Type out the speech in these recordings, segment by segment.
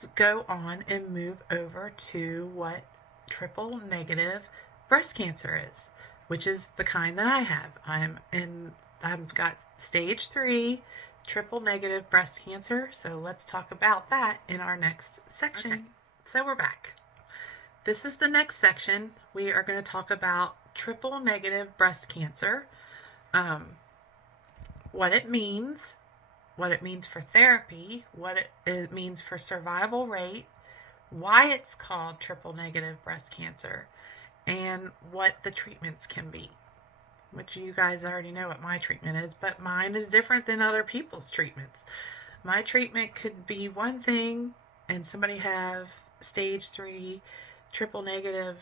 let's go on and move over to what triple negative breast cancer is, which is the kind that I have. I've got stage 3 triple negative breast cancer. So let's talk about that in our next section. Okay. So we're back. This is the next section. We are going to talk about triple negative breast cancer, what it means for therapy, what it means for survival rate, why it's called triple negative breast cancer, and what the treatments can be. Which you guys already know what my treatment is, but mine is different than other people's treatments. My treatment could be one thing and somebody have stage 3 triple negative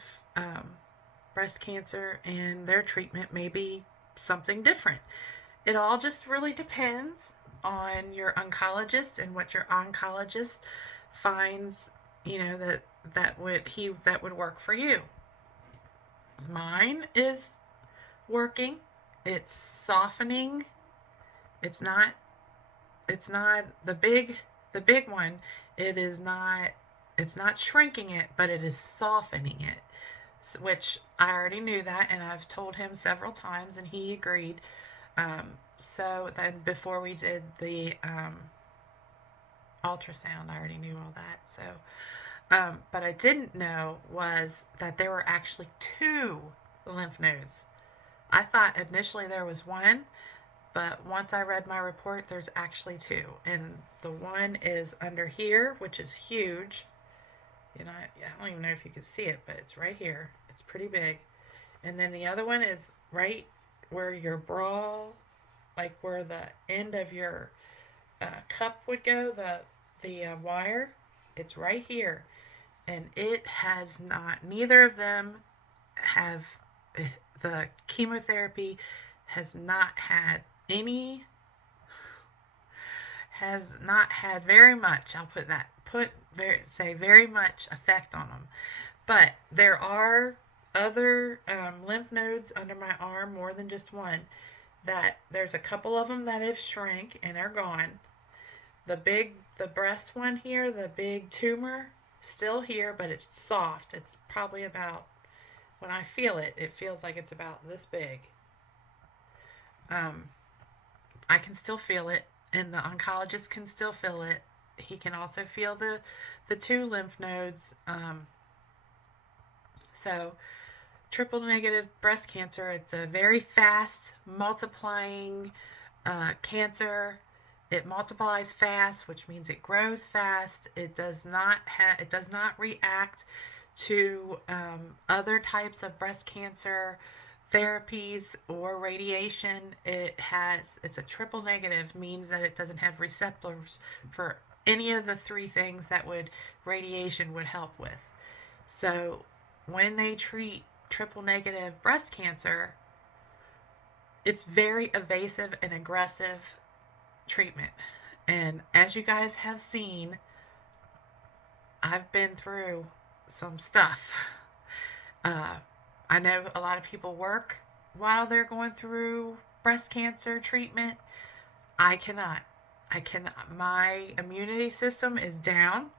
breast cancer, and their treatment may be something different. It all just really depends on your oncologist and what your oncologist finds, that would work for you. Mine is working. It's softening. It's not the big one. It's not shrinking it, but it is softening it. Which I already knew that, and I've told him several times, and he agreed. So then before we did the ultrasound, I already knew all that. So, but I didn't know was that there were actually 2 lymph nodes. I thought initially there was 1, but once I read my report, there's actually 2. And the one is under here, which is huge. I don't even know if you can see it, but it's right here. It's pretty big. And then the other one is right where your bra, like where the end of your cup would go, the wire. It's right here. And it has not, neither of them have, the chemotherapy has not had very much, say very much effect on them. But there are other lymph nodes under my arm, more than just one, that there's a couple of them that have shrank and are gone. The breast one here, the big tumor, still here, but it's soft. It's probably about, when I feel it, it feels like it's about this big. I can still feel it, and the oncologist can still feel it. He can also feel the 2 lymph nodes. So triple negative breast cancer, it's a very fast multiplying cancer. It multiplies fast, which means it grows fast. It does not react to other types of breast cancer therapies or radiation. It's a triple negative, means that it doesn't have receptors for any of the 3 things that radiation would help with. So when they treat triple negative breast cancer, it's very evasive and aggressive treatment. And as you guys have seen, I've been through some stuff. I know a lot of people work while they're going through breast cancer treatment. I cannot. My immunity system is down.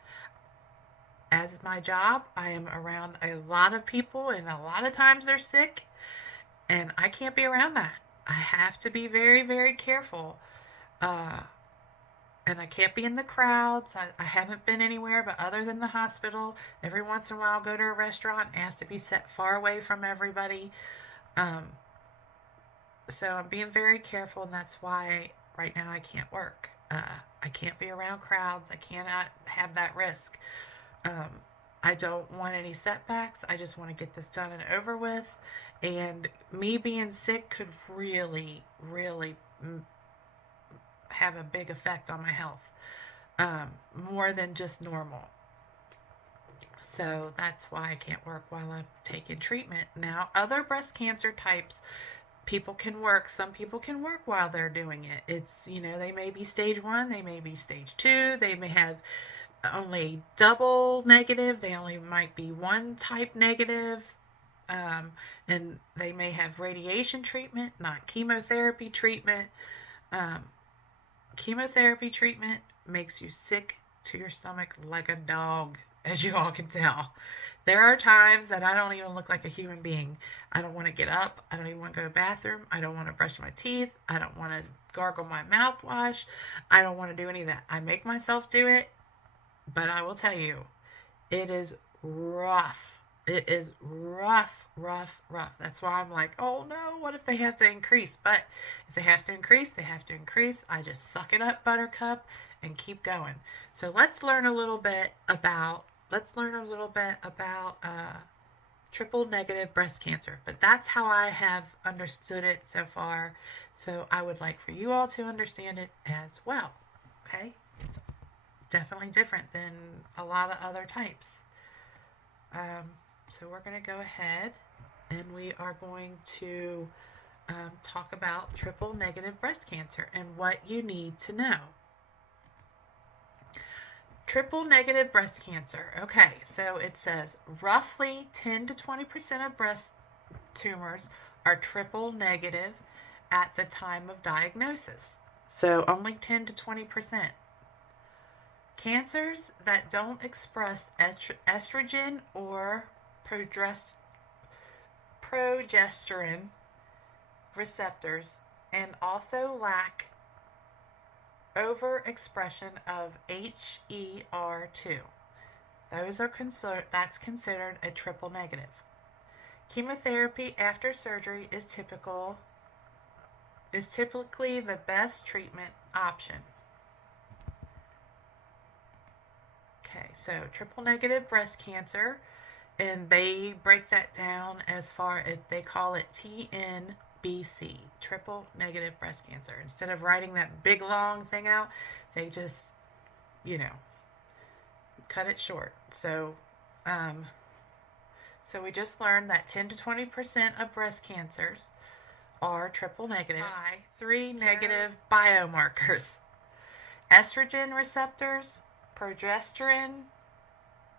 As my job, I am around a lot of people, and a lot of times they're sick, and I can't be around that. I have to be very, very careful. And I can't be in the crowds. I haven't been anywhere but other than the hospital. Every once in a while, I'll go to a restaurant and ask to be set far away from everybody. So I'm being very careful, and that's why right now I can't work. I can't be around crowds. I cannot have that risk. I don't want any setbacks. I just want to get this done and over with. And me being sick could really, really have a big effect on my health, more than just normal. So that's why I can't work while I'm taking treatment. Now, other breast cancer types, people can work. Some people can work while they're doing it. It's, they may be stage 1, they may be stage 2, they may have only double negative, they only might be 1 type negative, and they may have radiation treatment, not chemotherapy treatment. Chemotherapy treatment makes you sick to your stomach like a dog, as you all can tell. There are times that I don't even look like a human being. I don't want to get up. I don't even want to go to the bathroom. I don't want to brush my teeth. I don't want to gargle my mouthwash. I don't want to do any of that. I make myself do it, but I will tell you, it is rough. It is rough, rough, rough. That's why I'm like, oh no, what if they have to increase? But if they have to increase, they have to increase. I just suck it up, Buttercup, and keep going. So let's learn a little bit about triple negative breast cancer. But that's how I have understood it so far. So I would like for you all to understand it as well. Okay? It's definitely different than a lot of other types. So we're going to go ahead and we are going to talk about triple negative breast cancer and what you need to know. Triple negative breast cancer. Okay, so it says roughly 10 to 20% of breast tumors are triple negative at the time of diagnosis. So only 10 to 20%. Cancers that don't express estrogen or progesterone receptors and also lack overexpression of HER2. That's considered a triple negative. Chemotherapy after surgery is typically the best treatment option. Okay, so triple negative breast cancer, and they break that down as far as they call it TNBC, triple negative breast cancer. Instead of writing that big long thing out, they just, cut it short. So we just learned that 10 to 20% of breast cancers are triple negative by 3 negative biomarkers: estrogen receptors, progesterone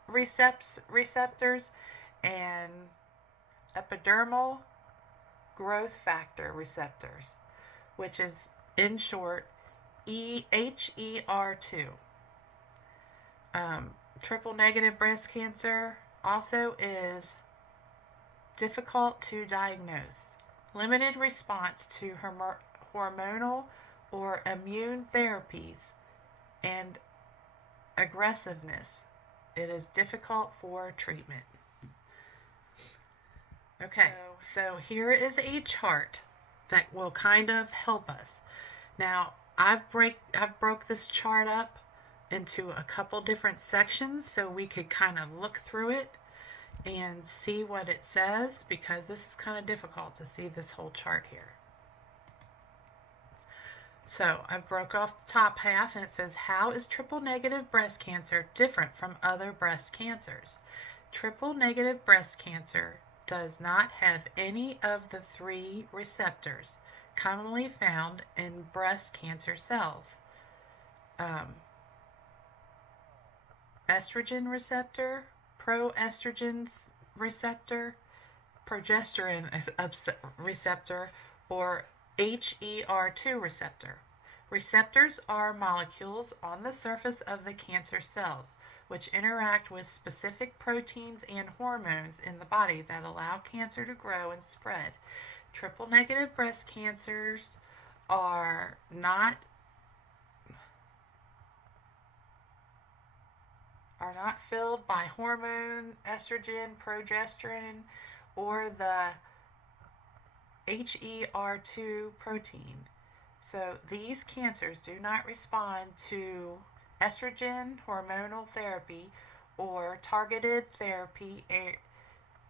receptors, and epidermal growth factor receptors, which is in short HER2. Triple negative breast cancer also is difficult to diagnose. Limited response to hormonal or immune therapies and aggressiveness. It is difficult for treatment. Okay, so here is a chart that will kind of help us. Now, I've broke this chart up into a couple different sections so we could kind of look through it and see what it says, because this is kind of difficult to see this whole chart here. So I broke off the top half and it says, how is triple negative breast cancer different from other breast cancers? Triple negative breast cancer does not have any of the 3 receptors commonly found in breast cancer cells. Estrogen receptor, proestrogen receptor, progesterone receptor, or HER2 receptor. Receptors are molecules on the surface of the cancer cells which interact with specific proteins and hormones in the body that allow cancer to grow and spread. Triple negative breast cancers are not filled by hormone, estrogen, progesterone, or the HER2 protein. So these cancers do not respond to estrogen, hormonal therapy, or targeted therapy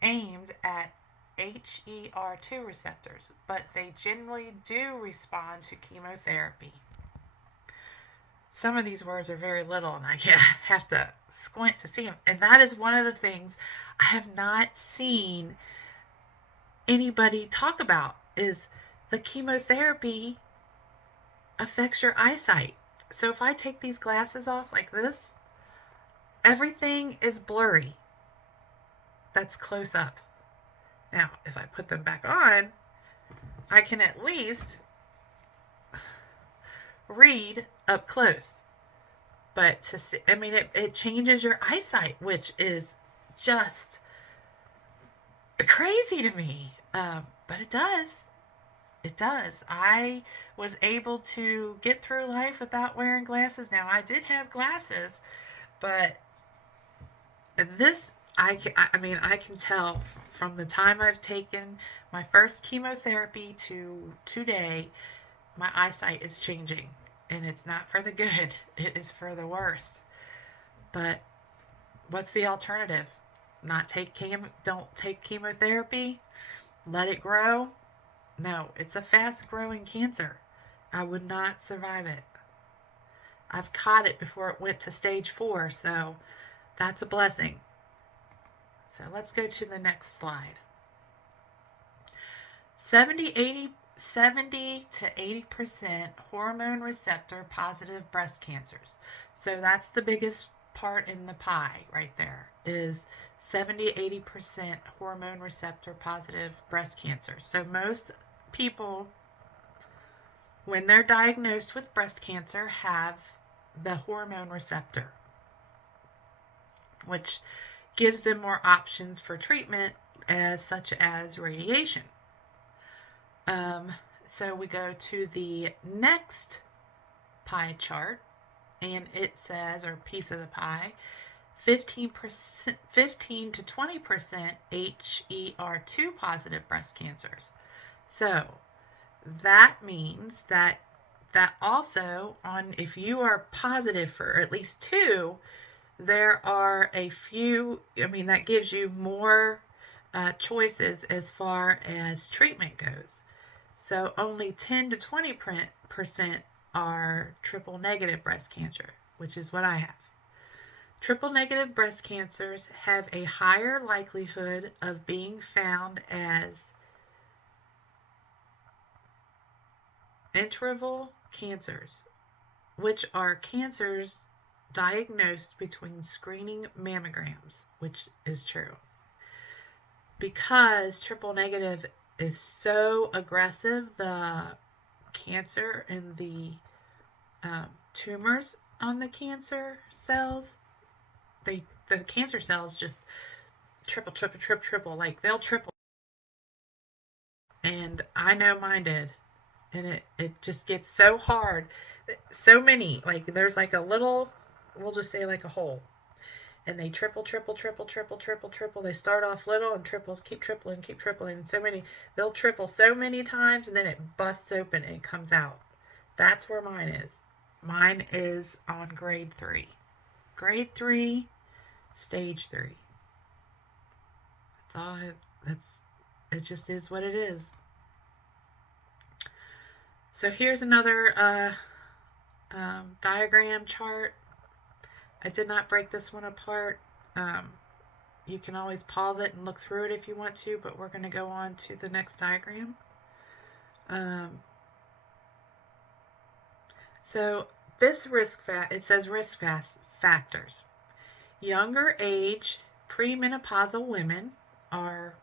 aimed at HER2 receptors, but they generally do respond to chemotherapy. Some of these words are very little and I have to squint to see them. And that is one of the things I have not seen anybody talk about, is the chemotherapy affects your eyesight. So if I take these glasses off like this, everything is blurry. That's close up. Now, if I put them back on, I can at least read up close. But I mean, it changes your eyesight, which is just crazy to me. But it does. It does. I was able to get through life without wearing glasses. Now, I did have glasses, but this, I mean, I can tell from the time I've taken my first chemotherapy to today, my eyesight is changing. And it's not for the good, it is for the worst. But what's the alternative? Don't take chemotherapy? Let it grow? No, it's a fast growing cancer. I would not survive it. I've caught it before it went to stage 4, so that's a blessing. So let's go to the next slide. 70 to 80% hormone receptor positive breast cancers. So that's the biggest part in the pie right there, is 70-80% hormone receptor positive breast cancer. So most people, when they're diagnosed with breast cancer, have the hormone receptor, which gives them more options for treatment, such as radiation. So we go to the next pie chart, and it says, or piece of the pie, 15 to 20% HER2 positive breast cancers. So that means that also, if you are positive for at least 2, there are a few, I mean, that gives you more choices as far as treatment goes. So only 10 to 20% are triple negative breast cancer, which is what I have. Triple negative breast cancers have a higher likelihood of being found as interval cancers, which are cancers diagnosed between screening mammograms, which is true. Because triple negative is so aggressive, the cancer and the tumors on the cancer cells, the cancer cells just triple, like they'll triple. And I know mine did. And it just gets so hard. So many, like there's like a little, we'll just say like a hole. And they triple. They start off little and keep tripling. And so many, they'll triple so many times, and then it busts open and it comes out. That's where mine is. Mine is on grade 3. Grade 3, stage 3. That's all. It just is what it is. So here's another diagram chart. I did not break this one apart. You can always pause it and look through it if you want to, but we're going to go on to the next diagram. So this it says risk factors. Younger age premenopausal women are,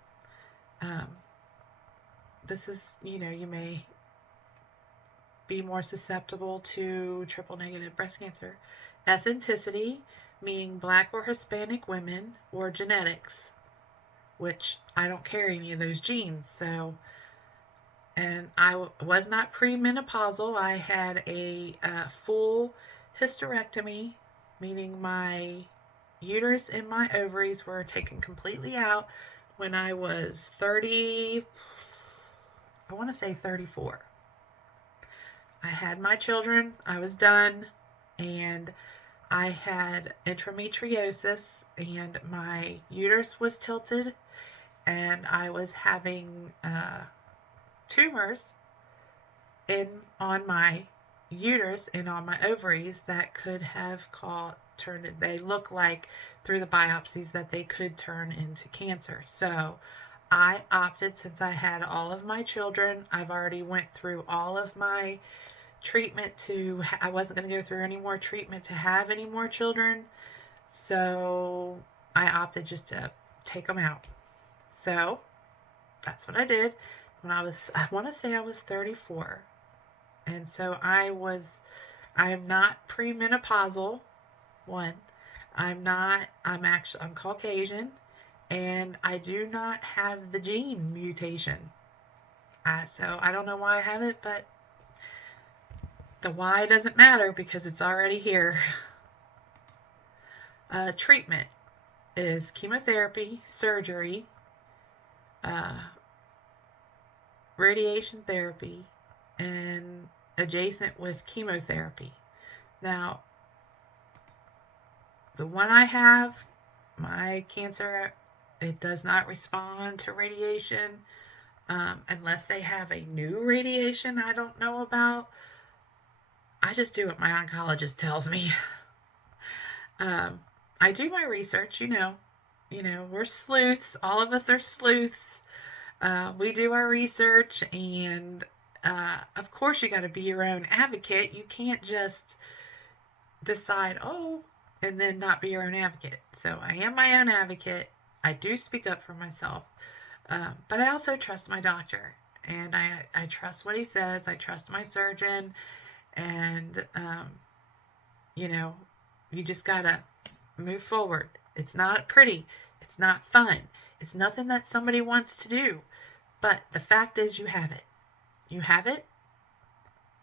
this is, you may be more susceptible to triple negative breast cancer. Ethnicity, meaning Black or Hispanic women, or genetics, which I don't carry any of those genes. So, and I was not premenopausal. I had a full hysterectomy, meaning my uterus and my ovaries were taken completely out when I was 30, I want to say 34. I had my children, I was done, and I had endometriosis, and my uterus was tilted, and I was having tumors on my uterus and on my ovaries that could have they look like through the biopsies that they could turn into cancer. So I opted, since I had all of my children, I've already went through all of my treatment I wasn't going to go through any more treatment to have any more children. So I opted just to take them out. So that's what I did when I want to say I was 34. And so I am not premenopausal. One, I'm Caucasian, and I do not have the gene mutation. So I don't know why I have it, but the Y doesn't matter because it's already here. Treatment is chemotherapy, surgery, uh, radiation therapy, and adjacent with chemotherapy. Now, the one I have, my cancer, it does not respond to radiation unless they have a new radiation I don't know about. I just do what my oncologist tells me. um, I do my research, we're sleuths. All of us are sleuths. We do our research, and of course, you got to be your own advocate. You can't just decide, oh, and then not be your own advocate. So I am my own advocate. I do speak up for myself, but I also trust my doctor, and I trust what he says. I trust my surgeon, and you just gotta move forward. It's not pretty. It's not fun. It's nothing that somebody wants to do. But the fact is, you have it. You have it.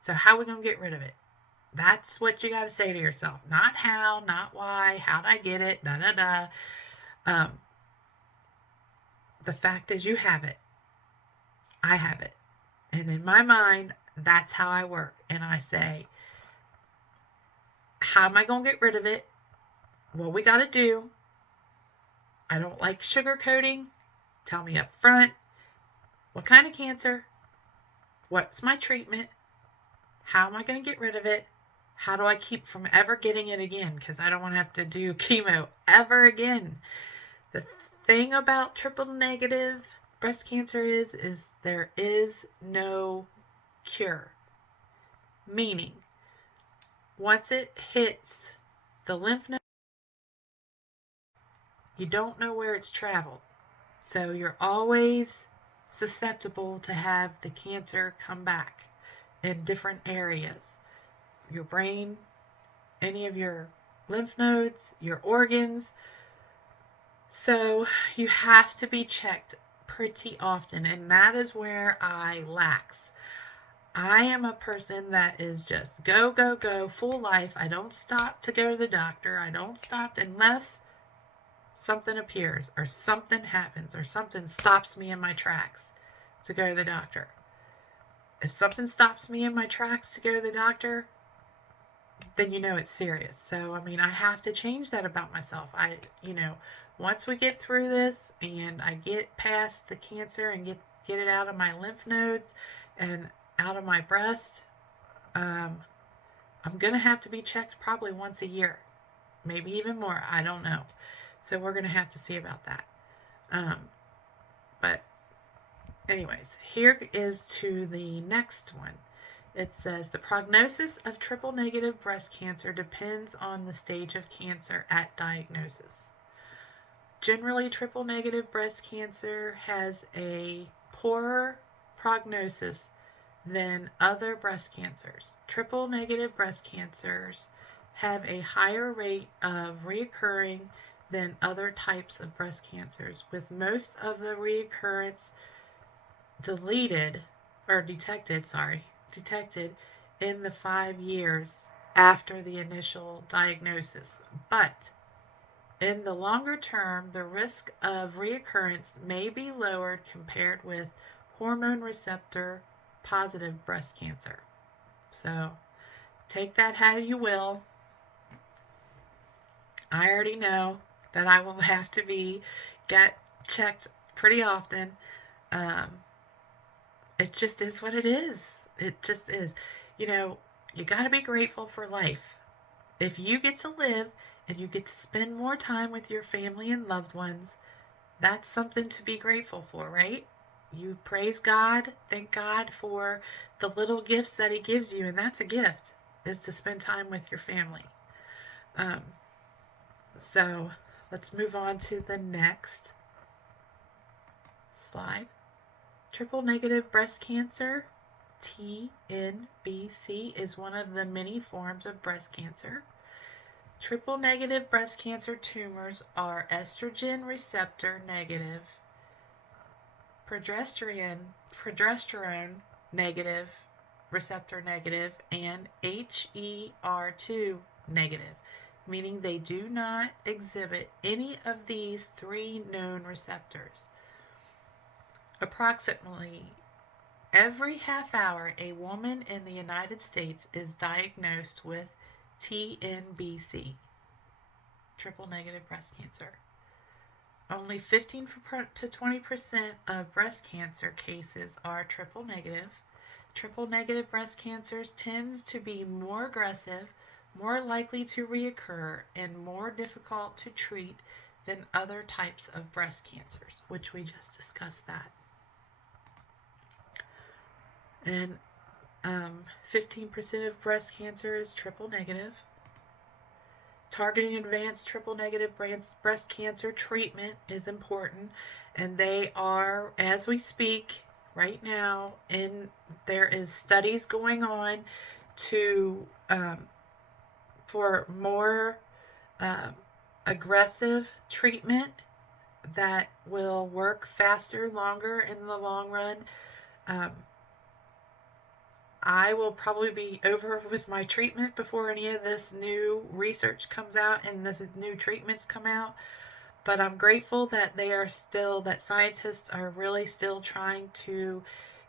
So how are we gonna get rid of it? That's what you got to say to yourself. Not how, not why, how'd I get it, da da da. Um, the fact is, you have it. I have it. And in my mind, that's how I work. And I say, how am I going to get rid of it? What we got to do. I don't like sugarcoating. Tell me up front. What kind of cancer? What's my treatment? How am I going to get rid of it? How do I keep from ever getting it again? Because I don't want to have to do chemo ever again. The thing about triple negative breast cancer is there is no cure. Meaning, once it hits the lymph node, you don't know where it's traveled. So you're always susceptible to have the cancer come back in different areas. Your brain, any of your lymph nodes, your organs. So you have to be checked pretty often, and that is where I lax. I am a person that is just go, go, go, full life. I don't stop to go to the doctor. I don't stop unless something appears or something happens or something stops me in my tracks to go to the doctor. If something stops me in my tracks to go to the doctor, then you know it's serious. So, I have to change that about myself. Once we get through this and I get past the cancer and get it out of my lymph nodes and out of my breast, I'm going to have to be checked probably once a year, maybe even more. I don't know. So we're going to have to see about that. But anyways, here is to the next one. It says the prognosis of triple negative breast cancer depends on the stage of cancer at diagnosis. Generally, triple negative breast cancer has a poorer prognosis than other breast cancers. Triple negative breast cancers have a higher rate of reoccurring than other types of breast cancers, with most of the reoccurrence detected in the 5 years after the initial diagnosis. But in the longer term, the risk of reoccurrence may be lowered compared with hormone receptor positive breast cancer. So take that how you will. I already know that I will have to get checked pretty often. It just is what it is. It just is. You got to be grateful for life. If you get to live and you get to spend more time with your family and loved ones, that's something to be grateful for, right? You praise God, thank God for the little gifts that He gives you, and that's a gift, is to spend time with your family. So let's move on to the next slide. Triple negative breast cancer, TNBC, is one of the many forms of breast cancer. Triple negative breast cancer tumors are estrogen receptor negative, progesterone negative, receptor negative, and HER2 negative, meaning they do not exhibit any of these three known receptors. Approximately every half hour, a woman in the United States is diagnosed with TNBC, triple negative breast cancer. Only 15 to 20% of breast cancer cases are triple negative. Triple negative breast cancers tends to be more aggressive, more likely to reoccur, and more difficult to treat than other types of breast cancers, which we just discussed that. And 15% of breast cancer is triple negative. Targeting advanced triple negative breast cancer treatment is important, and they are, as we speak right now, and there is studies going on to for more aggressive treatment that will work faster, longer in the long run. I will probably be over with my treatment before any of this new research comes out and this new treatments come out. But I'm grateful that that scientists are really still trying to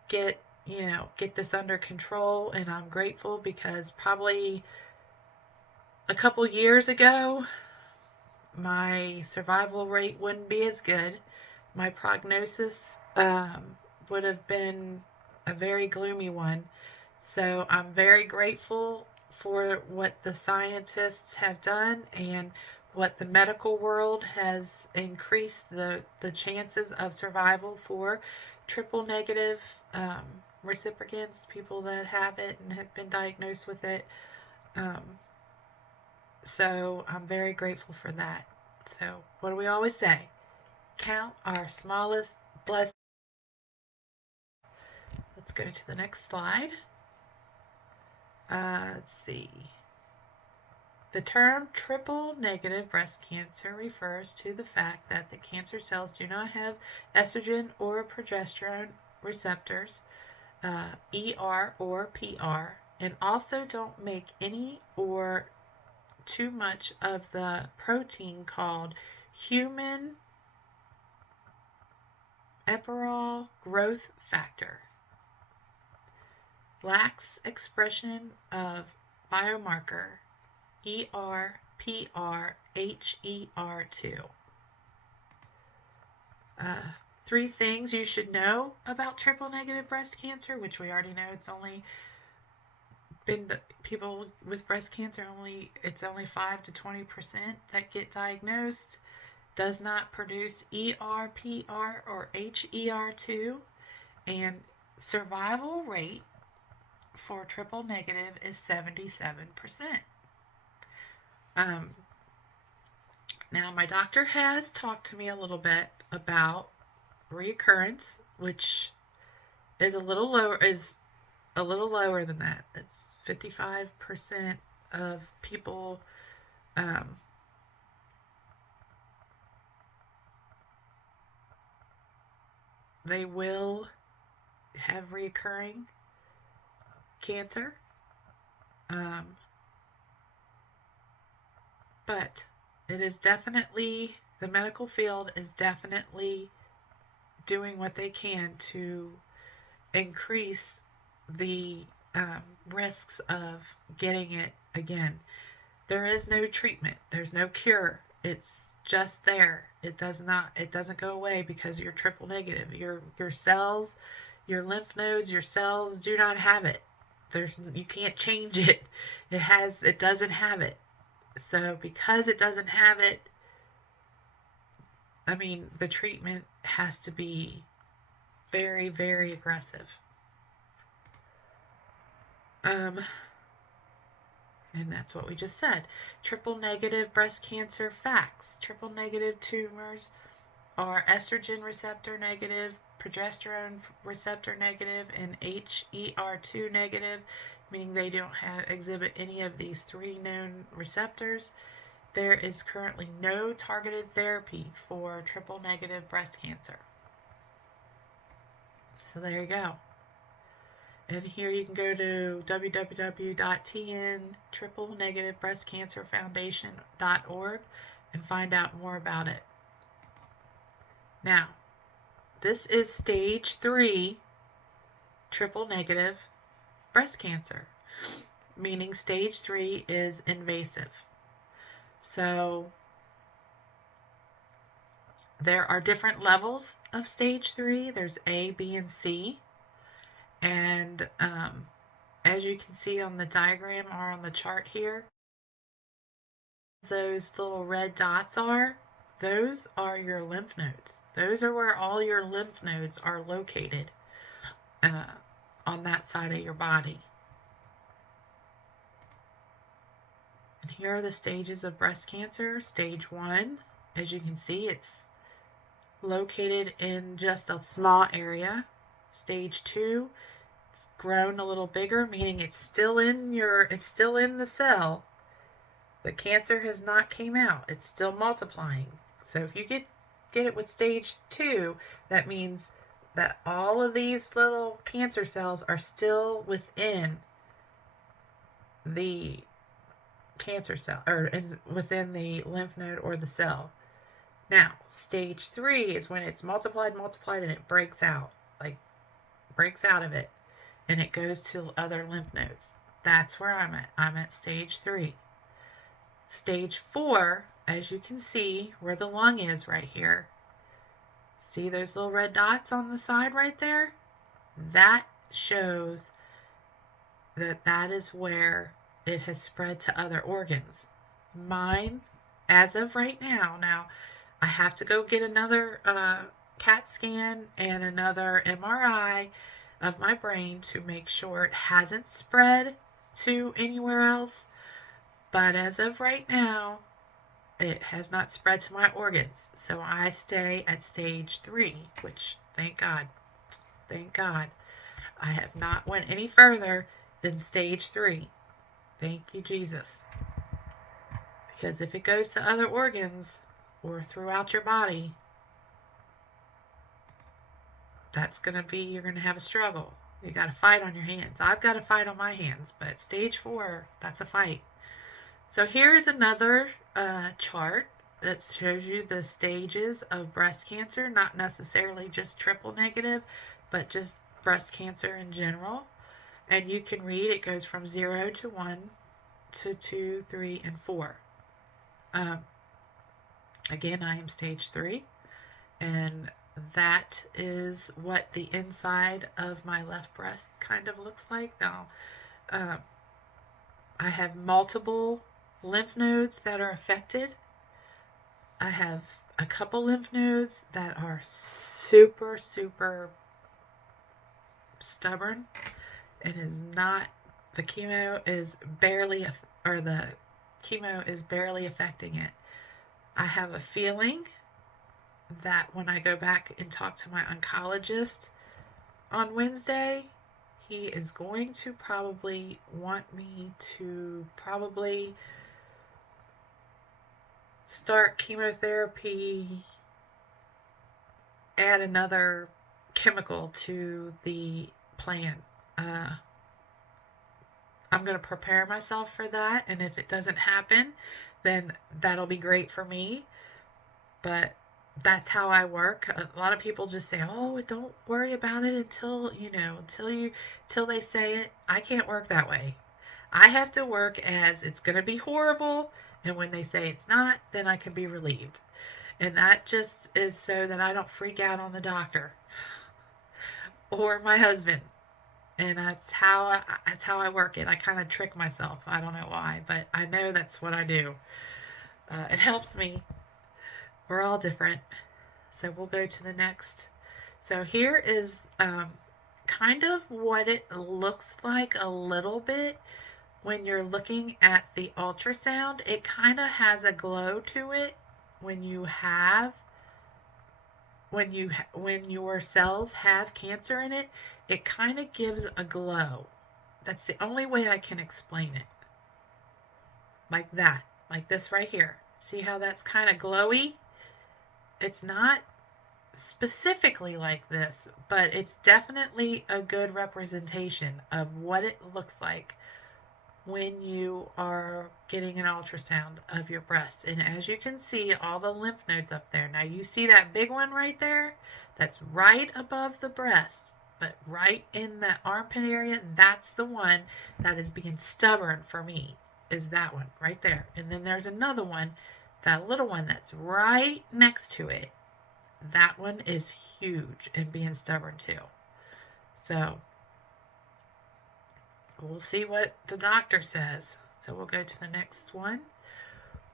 get this under control. And I'm grateful because probably a couple years ago, my survival rate wouldn't be as good. My prognosis would have been a very gloomy one. So I'm very grateful for what the scientists have done and what the medical world has increased the chances of survival for triple negative recipients, people that have it and have been diagnosed with it. So I'm very grateful for that. So what do we always say? Count our smallest blessings. Let's go to the next slide. Let's see. The term triple negative breast cancer refers to the fact that the cancer cells do not have estrogen or progesterone receptors, ER or PR, and also don't make any or too much of the protein called human epiral growth factor. Lacks expression of biomarker ER, PR, HER2. Three things you should know about triple negative breast cancer, which we already know it's only been people with breast cancer, it's only 5 to 20% that get diagnosed, does not produce ER, PR, or HER2, and survival rate for triple negative is 77%. Now, my doctor has talked to me a little bit about reoccurrence, which is a little lower than that. It's 55% of people they will have reoccurring cancer. But it is definitely, the medical field is definitely doing what they can to increase the risks of getting it again. There is no treatment. There's no cure. It's just there. It doesn't go away because you're triple negative. Your cells, your lymph nodes, your cells do not have it. You can't change it. It doesn't have it. So because it doesn't have it, the treatment has to be very, very aggressive. And that's what we just said. Triple negative breast cancer facts. Triple negative tumors are estrogen receptor negative, progesterone receptor negative, and HER2 negative, meaning they don't exhibit any of these three known receptors. there is currently no targeted therapy for triple negative breast cancer. So there you go. And here you can go to www.tntriplenegativeBreastCancerFoundation.org and find out more about it. Now, this is stage 3 triple negative breast cancer, meaning stage 3 is invasive. So there are different levels of stage 3. There's A, B, and C. And as you can see on the diagram or on the chart here, those little red dots are, those are your lymph nodes. Those are where all your lymph nodes are located on that side of your body. And here are the stages of breast cancer. Stage 1, as you can see, it's located in just a small area. Stage 2, it's grown a little bigger, meaning it's still in the cell. The cancer has not came out. It's still multiplying. So if you get it with stage 2, that means that all of these little cancer cells are still within the cancer cell, or within the lymph node or the cell. Now, stage 3 is when it's multiplied, and it breaks out, breaks out of it, and it goes to other lymph nodes. That's where I'm at. I'm at stage 3. Stage 4, as you can see where the lung is right here, see those little red dots on the side right there? That shows that is where it has spread to other organs. Mine, as of right now I have to go get another CAT scan and another MRI of my brain to make sure it hasn't spread to anywhere else. But as of right now, it has not spread to my organs. So I stay at stage 3, which, thank God, I have not went any further than stage 3. Thank you, Jesus. Because if it goes to other organs or throughout your body, you're going to have a struggle. You got to fight on your hands. I've got to fight on my hands, but stage 4, that's a fight. So here's another chart that shows you the stages of breast cancer, not necessarily just triple negative, but just breast cancer in general. And you can read it goes from 0 to 1 to 2, 3, and 4. Again, I am stage 3, and that is what the inside of my left breast kind of looks like. Now, I have multiple lymph nodes that are affected. I have a couple lymph nodes that are super stubborn and the chemo is barely affecting it. I have a feeling that when I go back and talk to my oncologist on Wednesday, he is going to probably want me to start chemotherapy, add another chemical to the plan. I'm going to prepare myself for that, and if it doesn't happen, then that'll be great for me. But that's how I work. A lot of people just say, "Oh, don't worry about it until they say it." I can't work that way. I have to work as it's going to be horrible, and when they say it's not, then I can be relieved. And that just is so that I don't freak out on the doctor or my husband. And that's how I work it. I kind of trick myself. I don't know why, but I know that's what I do. It helps me. We're all different. So we'll go to the next. So here is kind of what it looks like a little bit when you're looking at the ultrasound. It kind of has a glow to it when your cells have cancer in it. It kind of gives a glow. That's the only way I can explain it. Like that, like this right here. See how that's kind of glowy? It's not specifically like this, but it's definitely a good representation of what it looks like when you are getting an ultrasound of your breasts. And as you can see, all the lymph nodes up there. Now you see that big one right there? That's right above the breast, but right in the armpit area, that's the one that is being stubborn for me, is that one right there. And then there's another one, that little one that's right next to it. That one is huge and being stubborn too. So we'll see what the doctor says. So we'll go to the next one.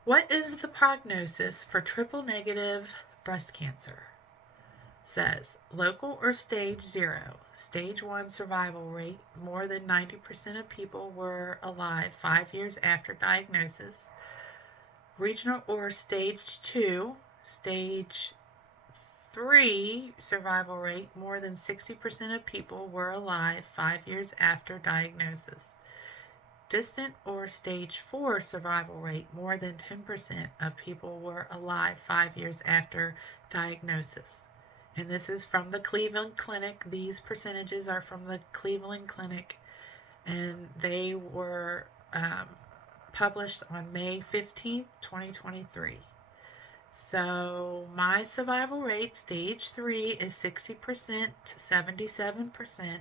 What is the prognosis for triple negative breast cancer? Says local or stage 0. Stage 1 survival rate, more than 90% of people were alive 5 years after diagnosis. Regional or stage 2. Stage 3 survival rate, more than 60% of people were alive 5 years after diagnosis. Distant or stage 4 survival rate, more than 10% of people were alive 5 years after diagnosis. And this is from the Cleveland Clinic. These percentages are from the Cleveland Clinic, and they were published on May 15th, 2023. So my survival rate, stage 3, is 60% to 77%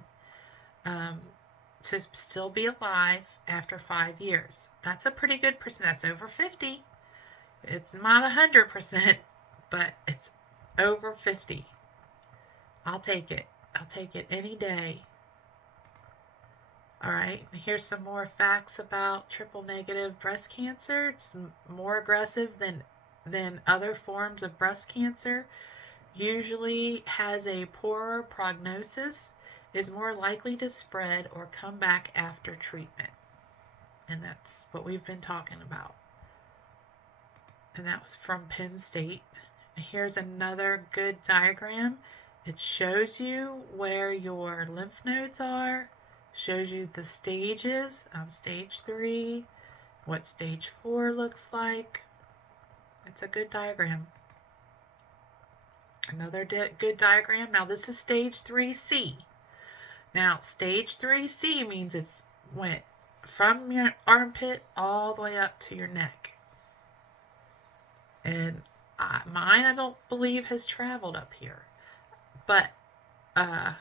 to still be alive after 5 years. That's a pretty good percent. That's over 50. It's not 100%, but it's over 50. I'll take it. I'll take it any day. All right, here's some more facts about triple negative breast cancer. It's more aggressive than other forms of breast cancer, usually has a poorer prognosis, is more likely to spread or come back after treatment. And that's what we've been talking about. And that was from Penn State. Here's another good diagram. It shows you where your lymph nodes are, shows you the stages, stage 3, what stage 4 looks like. It's a good diagram. Another good diagram. Now this is stage 3C. Now stage 3C means it's went from your armpit all the way up to your neck. And mine, I don't believe, has traveled up here. But I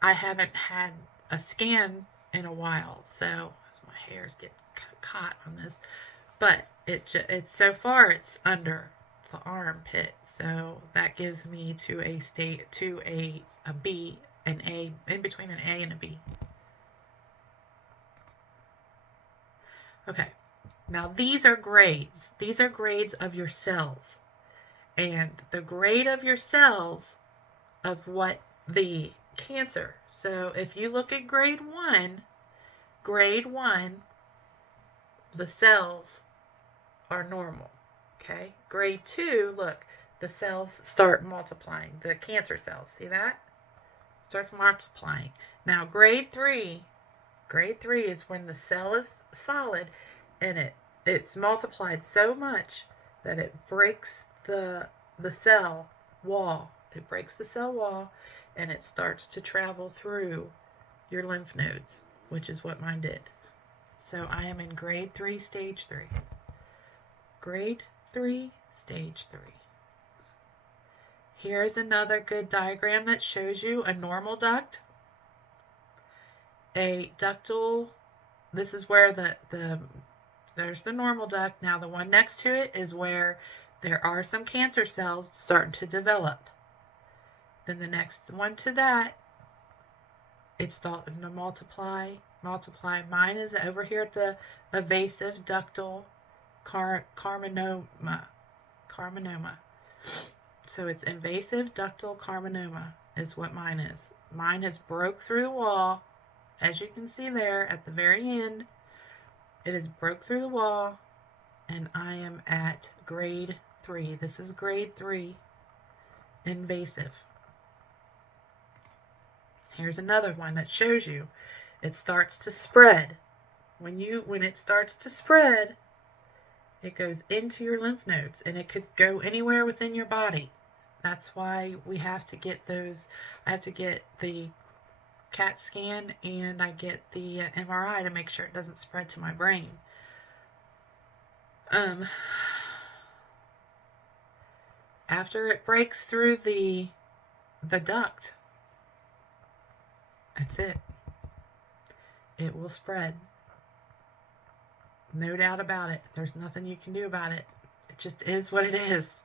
haven't had a scan in a while, so my hair's getting caught on this. But it's so far it's under the armpit, so that gives me to a B, an A, in between an A and a B. Okay, now these are grades. These are grades of your cells, and the grade of your cells of what the cancer. So if you look at grade 1, the cells are normal. Okay, grade 2, look, the cells start multiplying. The cancer cells, see that? Starts multiplying. Now grade 3 is when the cell is solid and it's multiplied so much that it breaks the cell wall. It breaks the cell wall and it starts to travel through your lymph nodes, which is what mine did. So I am in grade 3, stage 3. Grade 3, stage 3. Here's another good diagram that shows you a normal duct, a ductal. This is where there's the normal duct. Now the one next to it is where there are some cancer cells starting to develop. Then the next one to that, it's starting to multiply. Mine is over here at the evasive ductal carcinoma. So it's invasive ductal carcinoma is what mine is. Mine has broke through the wall. As you can see there at the very end, it has broke through the wall, and I am at grade 3. This is grade 3, invasive. Here's another one that shows you it starts to spread. When it starts to spread, It goes into your lymph nodes, and it could go anywhere within your body. That's why we have to get those. I have to get the CAT scan and I get the MRI to make sure it doesn't spread to my brain. After it breaks through the duct, that's it. It will spread. No doubt about it. There's nothing you can do about it. It just is what it is.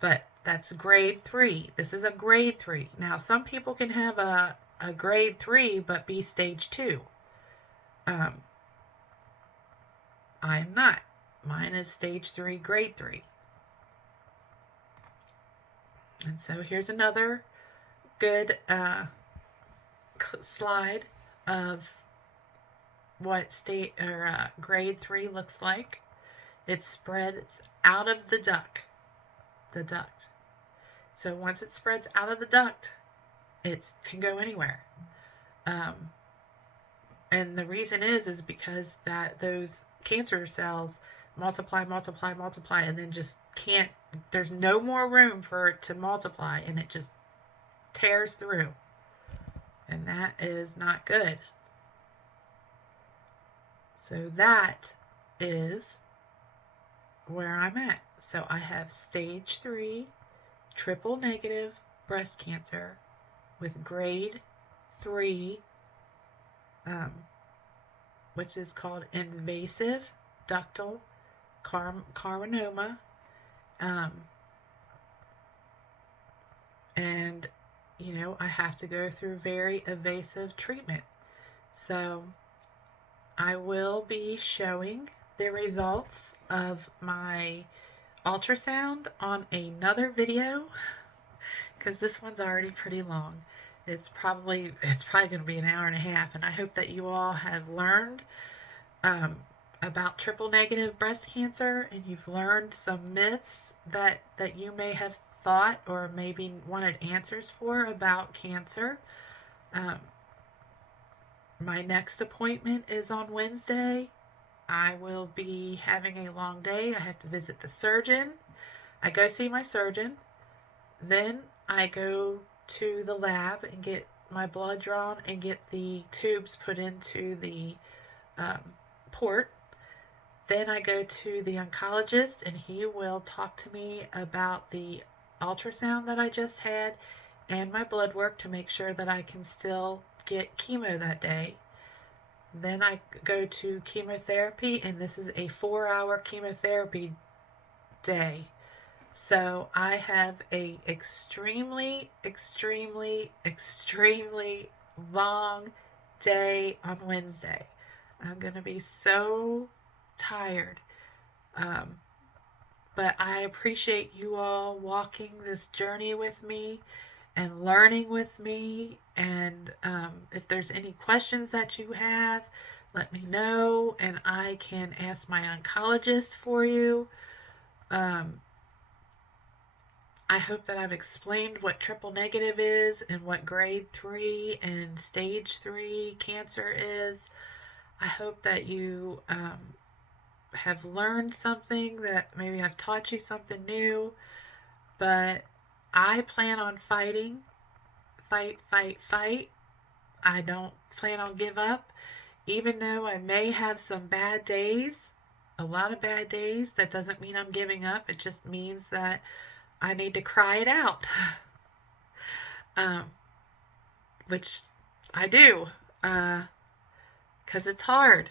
But that's grade 3. This is a grade 3. Now, some people can have a grade 3 but be stage 2. I am not. Mine is stage 3, grade 3. And so here's another good slide of what state or grade 3 looks like. It spreads out of the duct. So once it spreads out of the duct, it can go anywhere. And the reason is because that those cancer cells multiply, and then just can't, there's no more room for it to multiply, and it just tears through. And that is not good. So that is where I'm at. So I have stage 3 triple negative breast cancer with grade 3, which is called invasive ductal carcinoma. And, you know, I have to go through very invasive treatment. So I will be showing the results of my ultrasound on another video, because this one's already pretty long. It's probably going to be an hour and a half, and I hope that you all have learned about triple negative breast cancer, and you've learned some myths that you may have thought or maybe wanted answers for about cancer. My next appointment is on Wednesday. I will be having a long day. I have to visit the surgeon. I go see my surgeon. Then I go to the lab and get my blood drawn and get the tubes put into the port. Then I go to the oncologist, and he will talk to me about the ultrasound that I just had and my blood work to make sure that I can still get chemo that day. Then I go to chemotherapy, and this is a 4-hour chemotherapy day. So I have a extremely long day on Wednesday. I'm going to be so tired. But I appreciate you all walking this journey with me and learning with me. And if there's any questions that you have, let me know, and I can ask my oncologist for you. I hope that I've explained what triple negative is and what grade 3 and stage 3 cancer is. I hope that you have learned something, that maybe I've taught you something new. But I plan on fighting. Fight. I don't plan on give up. Even though I may have some bad days, a lot of bad days, that doesn't mean I'm giving up. It just means that I need to cry it out. Which I do. Because it's hard.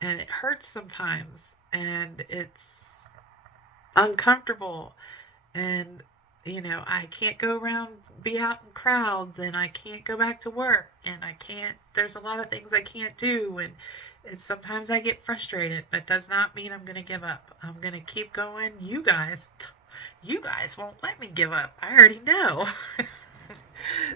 And it hurts sometimes. And it's uncomfortable. And, you know, I can't go around, be out in crowds. And I can't go back to work. And there's a lot of things I can't do. And sometimes I get frustrated. But does not mean I'm going to give up. I'm going to keep going. You guys won't let me give up. I already know.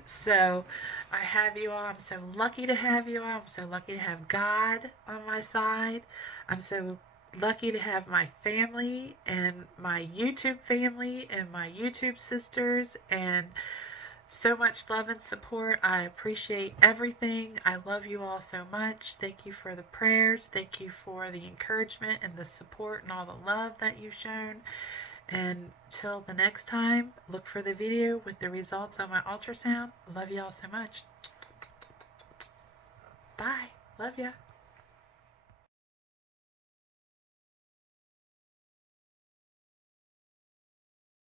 So I have you all. I'm so lucky to have you all. I'm so lucky to have God on my side. I'm so lucky to have my family and my YouTube family and my YouTube sisters and so much love and support. I appreciate everything. I love you all so much. Thank you for the prayers. Thank you for the encouragement and the support and all the love that you've shown. And till the next time, look for the video with the results of my ultrasound. Love you all so much. Bye. Love ya.